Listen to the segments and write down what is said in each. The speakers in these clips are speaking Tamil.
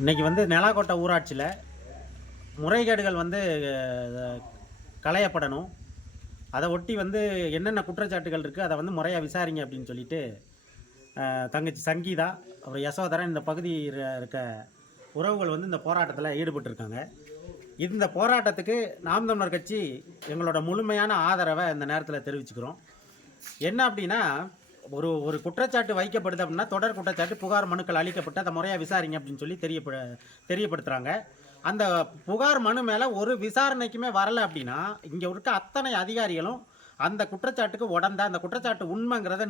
இன்றைக்கி வந்து நெலாக்கோட்டை ஊராட்சியில் முறைகேடுகள் வந்து களையப்படணும். அதை ஒட்டி வந்து என்னென்ன குற்றச்சாட்டுகள் இருக்குது அதை வந்து முறையாக விசாரிங்க அப்படின்னு சொல்லிட்டு தங்கச்சி சங்கீதா அப்புறம் யசோதரன் இந்த பகுதியில் இருக்க உறவுகள் வந்து இந்த போராட்டத்தில் ஈடுபட்டிருக்காங்க. இந்த போராட்டத்துக்கு நாம் தமிழர் கட்சி எங்களோட முழுமையான ஆதரவை இந்த நேரத்தில் தெரிவிச்சுக்கிறோம். என்ன அப்படின்னா, ஒரு ஒரு குற்றச்சாட்டு வைக்கப்படுது அப்படின்னா தொடர் குற்றச்சாட்டு புகார் மனுக்கள் அளிக்கப்பட்டு அதை முறையாக விசாரிங்க அப்படின்னு சொல்லி தெரியப்படுத்துகிறாங்க. அந்த புகார் மனு மேலே ஒரு விசாரணைக்குமே வரலை அப்படின்னா இங்கே இருக்க அத்தனை அதிகாரிகளும் அந்த குற்றச்சாட்டுக்கு உடந்த அந்த குற்றச்சாட்டு உண்மைங்கிறத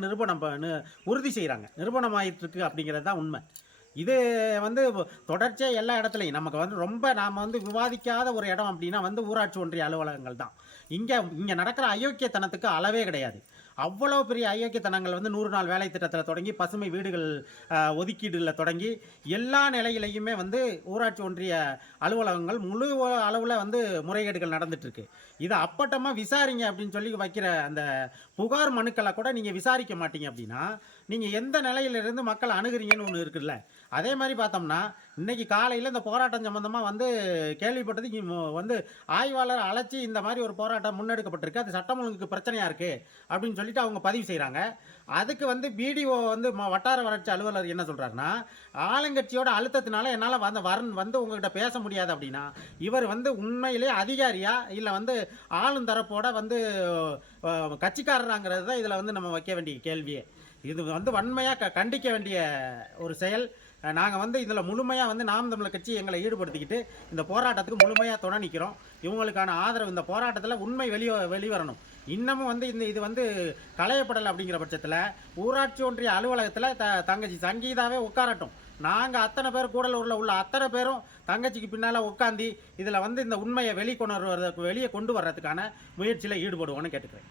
உறுதி செய்கிறாங்க. நிரூபணமாயிட்டு இருக்கு அப்படிங்கிறது தான் உண்மை. இது வந்து தொடர்ச்சியாக எல்லா இடத்துலையும் நமக்கு வந்து ரொம்ப நாம் வந்து விவாதிக்காத ஒரு இடம் அப்படின்னா வந்து ஊராட்சி ஒன்றிய அலுவலகங்கள் தான். இங்கே நடக்கிற அயோக்கியத்தனத்துக்கு அளவே கிடையாது. அவ்வளோ பெரிய அயோக்கியத்தனங்கள் வந்து 100 நாள் வேலை திட்டத்தில் தொடங்கி பசுமை வீடுகள் ஒதுக்கீடுல தொடங்கி எல்லா நிலையிலையுமே வந்து ஊராட்சி ஒன்றிய அலுவலகங்கள் முழு அளவில் வந்து முறைகேடுகள் நடந்துட்டுருக்கு. இதை அப்பட்டமாக விசாரிங்க அப்படின்னு சொல்லி வைக்கிற அந்த புகார் மனுக்களை கூட நீங்கள் விசாரிக்க மாட்டீங்க அப்படின்னா நீங்கள் எந்த நிலையிலிருந்து மக்களை அணுகுறீங்கன்னு ஒன்று இருக்குல்ல. அதே மாதிரி பார்த்தோம்னா இன்றைக்கி காலையில் இந்த போராட்டம் சம்மந்தமாக வந்து கேள்விப்பட்டது வந்து ஆய்வாளர் அழைச்சி இந்த மாதிரி ஒரு போராட்டம் முன்னெடுக்கப்பட்டிருக்கு, அது சட்டம் ஒழுங்குக்கு பிரச்சனையாக இருக்குது அப்படின்னு சொல்லிட்டு அவங்க பதிவு செய்கிறாங்க. அதுக்கு வந்து பிடிஓ வந்து வட்டார வளர்ச்சி அலுவலர் என்ன சொல்கிறாருன்னா, ஆளுங்கட்சியோட அழுத்தத்தினால என்னால் வந்து உங்கள்கிட்ட பேச முடியாது அப்படின்னா இவர் வந்து உண்மையிலே அதிகாரியா இல்லை வந்து ஆளும் தரப்போட வந்து கட்சிக்காரராங்கிறது தான் இதில் வந்து நம்ம வைக்க வேண்டிய கேள்வியே. இது வந்து வன்மையாக கண்டிக்க வேண்டிய ஒரு செயல். நாங்கள் வந்து இதில் முழுமையாக வந்து நாம் தமிழர் கட்சி எங்களை ஈடுபடுத்திக்கிட்டு இந்த போராட்டத்துக்கு முழுமையாக துணை நிற்கிறோம். இவங்களுக்கான ஆதரவு இந்த போராட்டத்தில் உண்மை வெளிவரணும். இன்னமும் வந்து இது வந்து களையப்படலை அப்படிங்கிற பட்சத்தில் ஊராட்சி ஒன்றிய அலுவலகத்தில் தங்கச்சி சங்கீதாவே உட்காரட்டும். நாங்கள் அத்தனை பேர் கூடலூரில் உள்ள அத்தனை பேரும் தங்கச்சிக்கு பின்னால் உட்காந்து இதில் வந்து இந்த உண்மையை வெளியே கொண்டு வர்றதுக்கான முயற்சியில் ஈடுபடுவோன்னு கேட்டுக்கிறேன்.